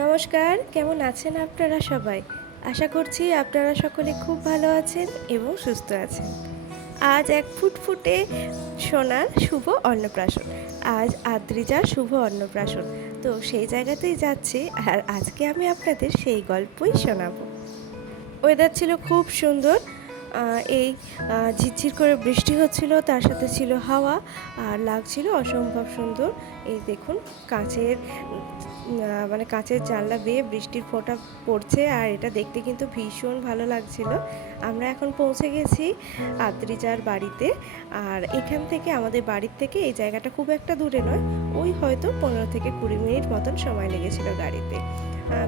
নমস্কার, কেমন আছেন আপনারা সবাই? আশা করছি আপনারা সকলে খুব ভালো আছেন এবং সুস্থ আছেন। আজ এক ফুটফুটে সোনার শুভ অন্নপ্রাশন। আজ আদ্রিজার শুভ অন্নপ্রাশন। তো সেই জায়গাতেই যাচ্ছি আর আজকে আমি আপনাদের সেই গল্পই শোনাবো। ওয়েদার ছিল খুব সুন্দর। এই ঝিরঝির করে বৃষ্টি হচ্ছিল, তার সাথে ছিল হাওয়া আর লাগছিল অসম্ভব সুন্দর। এই দেখুন কাঁচের মানে কাঁচের জানলা বেয়ে বৃষ্টির ফোঁটা পড়ছে আর এটা দেখতে কিন্তু ভীষণ ভালো লাগছিল। আমরা এখন পৌঁছে গেছি আদ্রিজার বাড়িতে। আর এখান থেকে আমাদের বাড়ির থেকে এই জায়গাটা খুব একটা দূরে নয়, ওই হয়তো 15 থেকে 20 মিনিট মতন সময় লেগেছিল গাড়িতে।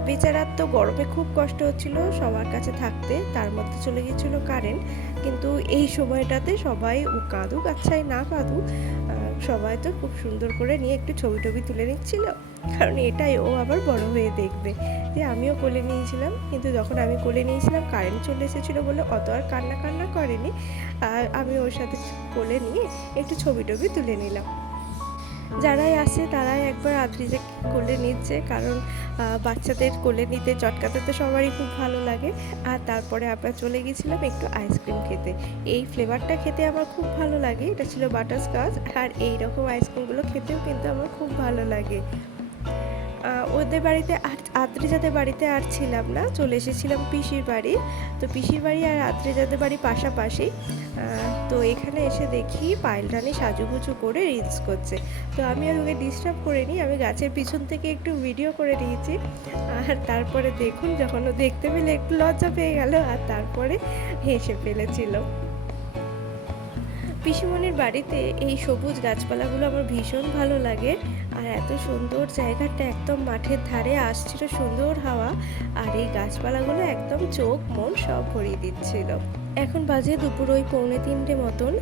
বেচারার তো গরমে খুব কষ্ট হচ্ছিল সবার কাছে থাকতে, তার মধ্যে চলে গিয়েছিল কারেন্ট। কিন্তু এই সময়টাতে সবাই কাঁদুক আচ্ছাই না কাঁদুক, সবাই তো খুব সুন্দর করে নিয়ে একটু ছবি টবি তুলে নিচ্ছিল, কারণ এটাই ও আবার বড় হয়ে দেখবে। যে আমিও কোলে নিয়েছিলাম, কিন্তু যখন আমি কোলে নিয়েছিলাম কারেন্ট চলে এসেছিলো বলে অত আর কান্না কান্না করেনি। আর আমি ওর সাথে কোলে নিয়ে একটু ছবি টবি তুলে নিলাম। যারাই আসে তারাই একবার আদ্রিজা কোলে নিচ্ছে, কারণ বাচ্চাদের কোলে নিতে চটকাতে তো সবারই খুব ভালো লাগে। আর তারপরে আমরা চলে গেছিলাম একটু আইসক্রিম খেতে। এই ফ্লেভারটা খেতে আমার খুব ভালো লাগে, এটা ছিল বাটারস্কচ। আর এই রকম আইসক্রিমগুলো খেতেও কিন্তু আমার খুব ভালো লাগে। ওদের বাড়িতে আর আদ্রিজাদের বাড়িতে আর ছিলাম না, চলে এসেছিলাম পিসির বাড়ি। তো পিসির বাড়ি আর আদ্রিজাদের বাড়ি পাশাপাশি। তো এখানে এসে দেখি পায়েল রানী সাজুগুজু করে রিলস করছে। তো আমি আর ওকে ডিস্টার্ব করিনি, আমি গাছের পিছন থেকে একটু ভিডিও করে নিয়েছি। আর তারপরে দেখুন যখন ও দেখতে পেলে একটু লজ্জা পেয়ে গেল আর তারপরে হেসে ফেলেছিল। পিসিমণির বাড়িতে এই সবুজ গাছপালাগুলো আমার ভীষণ ভালো লাগে। আর এত সুন্দর জায়গাটা, একদম মাঠের ধারে, আসছিল সুন্দর হাওয়া আর এই গাছপালাগুলো একদম চোখ মন সব ভরিয়ে দিচ্ছিল। এখন বাজে দুপুর ওই 2:45 মতন।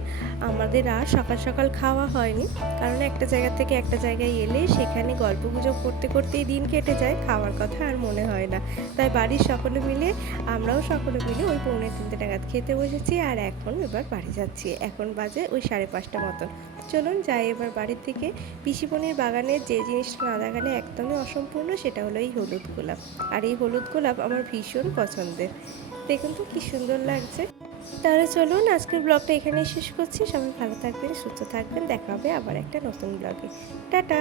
আমাদের আর সকাল সকাল খাওয়া হয়নি, কারণ একটা জায়গা থেকে একটা জায়গায় এলে সেখানে গল্পগুজব করতে করতেই দিন কেটে যায়, খাওয়ার কথা আর মনে হয় না। তাই বাড়ির সকলে মিলে, আমরাও সকলে মিলে ওই 2:45 নাগাদ খেতে বসেছি আর এখন এবার বাড়ি যাচ্ছি। এখন বাজে ওই 5:30 মতন। চলুন যাই এবার বাড়ির থেকে। পিসিমণির বাগানের যে জিনিসটা না দেখালে একদমই অসম্পূর্ণ, সেটা হলো এই হলুদ গোলাপ। আর এই হলুদ গোলাপ আমার ভীষণ পছন্দের। দেখুন তো কি সুন্দর লাগছে। তাহলে চলুন আজকের ব্লগটা এখানেই শেষ করছি। সবাই ভালো থাকবেন, সুস্থ থাকবেন, দেখা হবে আবার একটা নতুন ব্লগে। টাটা।